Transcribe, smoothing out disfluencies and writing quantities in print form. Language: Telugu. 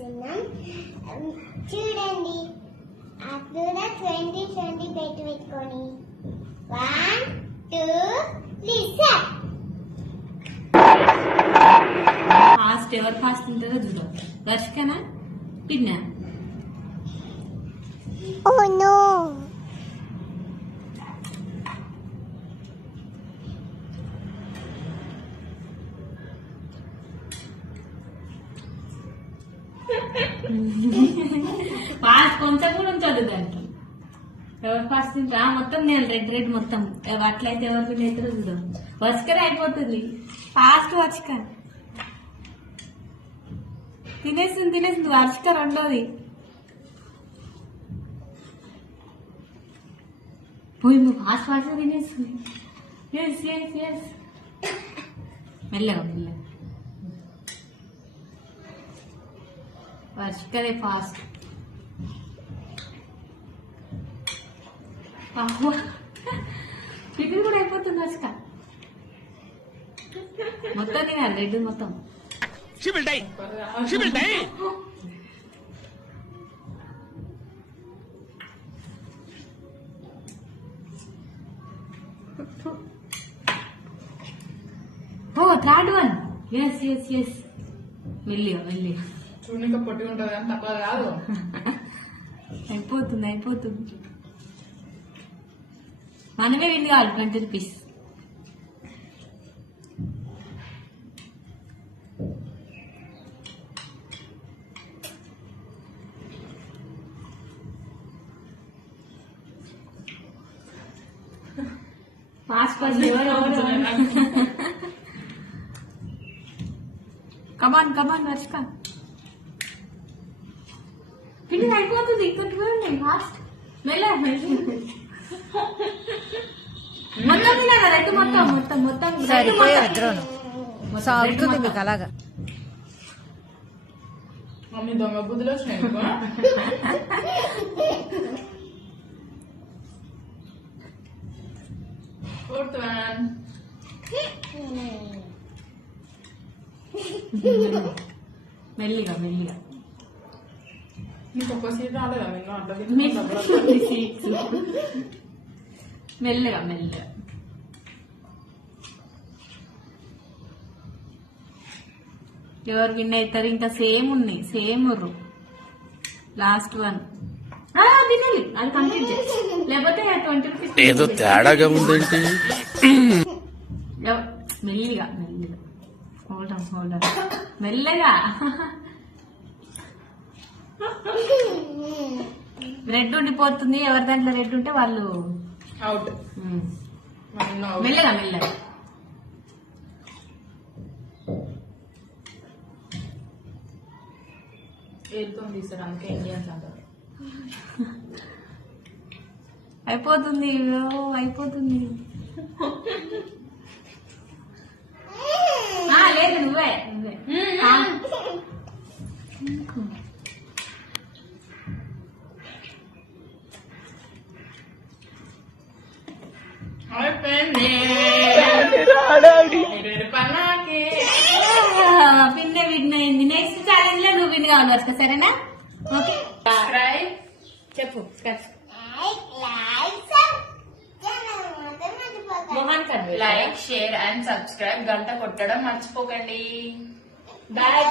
చేస్తున్నాం. చూడండి అప్పుడు 20 పెట్టి పెట్టుకొని 1 2 లిసన్. ఫాస్ట్ ఎవరు ఫాస్ట్ ఉంటుందో చూద్దాం. వర్షికనా పిన్నా? Oh no. ఫాస్ట్ కొంచెం కూడా ఉంచదు దాంట్లో. ఎవరు ఫాస్ట్ తింటారా మొత్తం నేను రెడ్ మొత్తం అట్లయితే ఎవరు తినేస్తారో చూద్దాం. వర్షికనే అయిపోతుంది. ఫాస్ట్ వర్షిక తినేస్తుంది వర్షిక రెండోది. పోయి నువ్వు ఫాస్ట్ తినేస్తుంది. ఎస్ మెల్లగా వర్షికదే ఫాస్ట్. ఇది కూడా అయిపోతుంది వర్షిక. మొత్తం తినాలి రెడ్ మొత్తం. ఓ థర్డ్ వన్. ఎస్ మెల్లిగా చూడనిక పొట్టి ఉంటుంది కానీ తక్కువ కాదు. అయిపోతుంది. మనమే వింది కావాలి 20 రూపీస్. ఫాస్ట్ కమాన్ వర్షిక పిండి అయిపోతుంది. ఇక్కడ చూడండి ఫాస్ట్ మెల్ల మొత్తం తినాలి రెడ్ మొత్తం సాగుతుంది మీకు అలాగా. మమ్మీ దొంగ బుద్ధులు వచ్చినాయి. Fourth one. మెల్లిగా నీకు ఒక్క సీట్ రాలేదా? మీకు అట్లా సీట్స్ మెల్లగా ఎవరు విన్ అవుతారు? ఇంకా సేమ్ ఉన్నాయి, సేమ్ ఉర్రు. లాస్ట్ వన్ తినాలి, అది కంప్లీట్ చేసి లేకపోతే 20 రూపీస్. ఏదో తేడాగా ఉందేంటి? మెల్లిగా హోల్డర్ మెల్లగా. రెడ్ ఉండిపోతుంది. ఎవరి దాంట్లో రెడ్ ఉంటే వాళ్ళు అవుట్. మెల్లగా ఏరుతో తీస్తారు, అందుకే ఇండియన్స్ అంటారు. అయిపోతుంది. లేదు నువ్వే పిన్నే విన్ అయింది. నెక్స్ట్ ఛాలెంజ్ లో నువ్వు విన్ కావాలి వర్షిక, సరేనా? ఓకే చెప్పు. లైక్, షేర్ అండ్ సబ్స్క్రైబ్, గంట కొట్టడం మర్చిపోకండి. బాయ్.